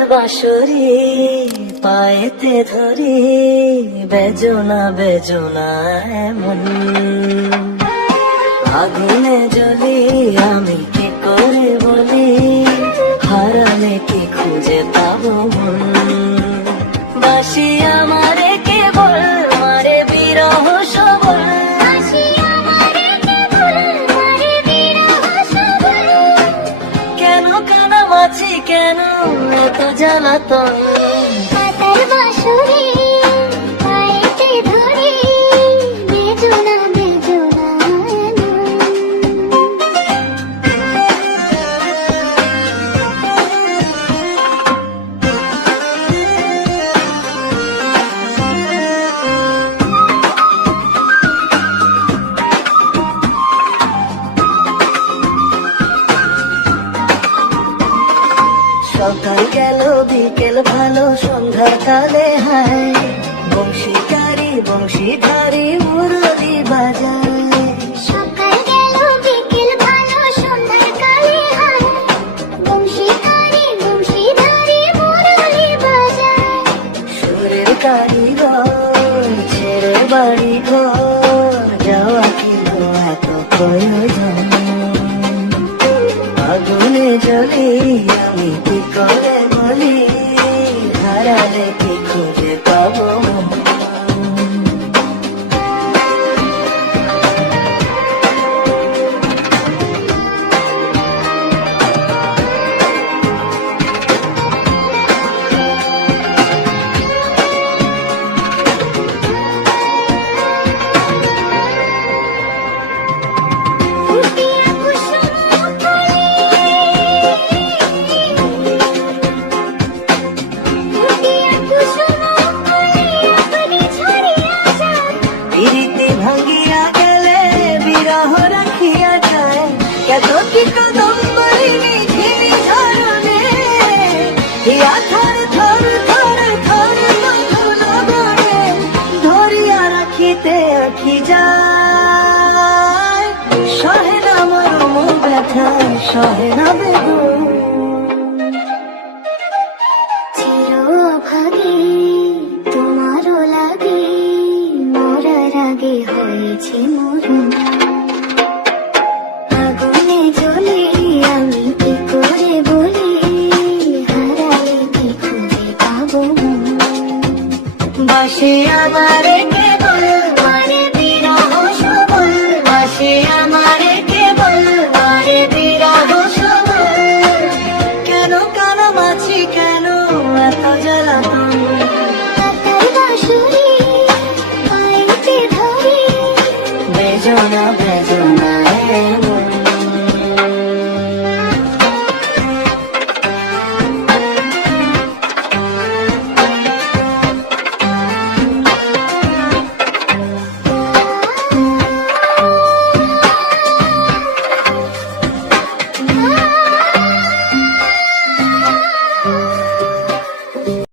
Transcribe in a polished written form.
হাতার বাঁশরি পায়েতে ধরি, বেজনা বেজনা এমন আগুনে জ্বলি, আমি কি করে বলি, হারালে কি খুঁজে পাবো মন। বাসি আমারে কেবল মারে বিরহ সবল, কেন কানামাছি কেন এত জ্বালাতন। হাতার বাঁশরি পায়েতে ধরি, বেজনা বেজনা সকাল গেল বিকেল ভালো, সন্ধ্যার কালে হায় বংশীকারী বংশীধারী মুরলি বাজায়। সকাল গেল বিকেল ভালো, সন্ধ্যার কালে হায় বংশীকারী বংশীধারী মুরলি বাজায়। সুরের কারিগর ছেড়ে বাড়ি ঘর যাওয়া কিল এত প্রয়োজন। আগুনে জ্বলি আমি কি করে বলি, হারালে কি খুঁজে পাবো মন। ফুটিয়া কুসুম ফুলে, ফুটিয়া কুসুম ফুলে আপনি ছড়িয়া যায়। প্রীতি ভাঙ্গিয়া গেলে বিরহ রাখিয়া যায়, কত কি কদম বলিনি ঝিনি ঝরনে, হিয়া থর থর থর থর মধুল বনে, ধরিয়া রাখিতে আখি যায়। সহে না মরম ব্যথা সহে না বেদন, চিরভাগে তোমারও লাগে, মরার আগে হয়েছে মরণ। আগুনে জ্বলি আমি কি করে বলি, হারালে কি খুঁজে পাবো মন। বাসি আমারে